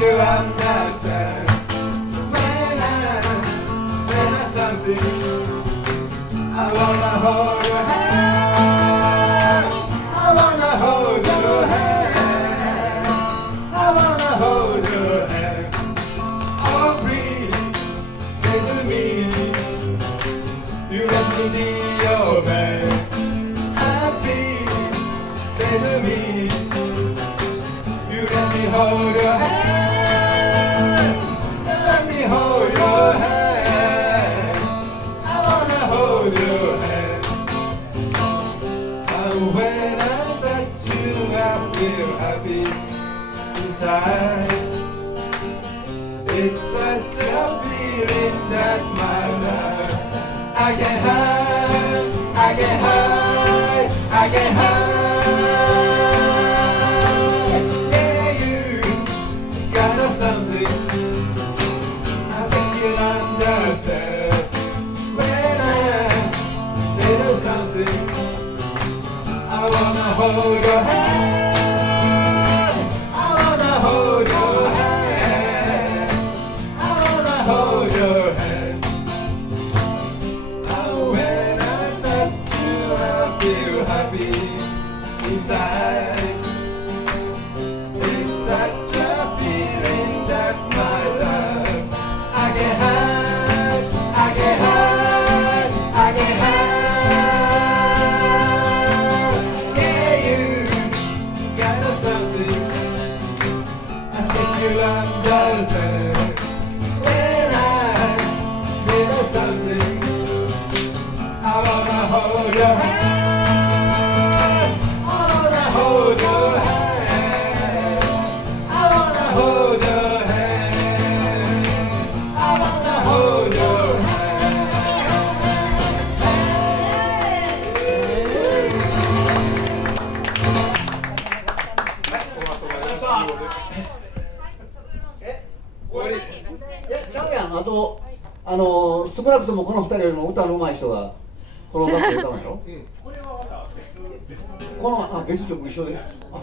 you understand when I say something. I wanna hold your hand. I wanna hold your hand. I wanna hold your hand. Oh, please say to me, you let me be your man. Happy, say to me, you let me hold your hand. Let me hold your hand. I wanna hold your hand. And when I touch you, I feel happy inside. It's such a feeling that my love I can hide, I can hide, I can hide. Yeah, you got something I think you'll understand when I feel something. I wanna hold your hand. I wanna hold your hand. I wanna hold your hand. And when I touch you, I feel happy inside. It's such a feeling that my love I can hide, I can hide, I can hide. Yeah, you got something I think you'll understand when I feel something. I wanna hold your hand. I wanna hold your hand. I wanna hold your hand. I wanna hold yourちゃうやん。あと少なくともこの2人よりも歌の上手い人がこの楽器で歌うのよ。この別曲一緒で。あ、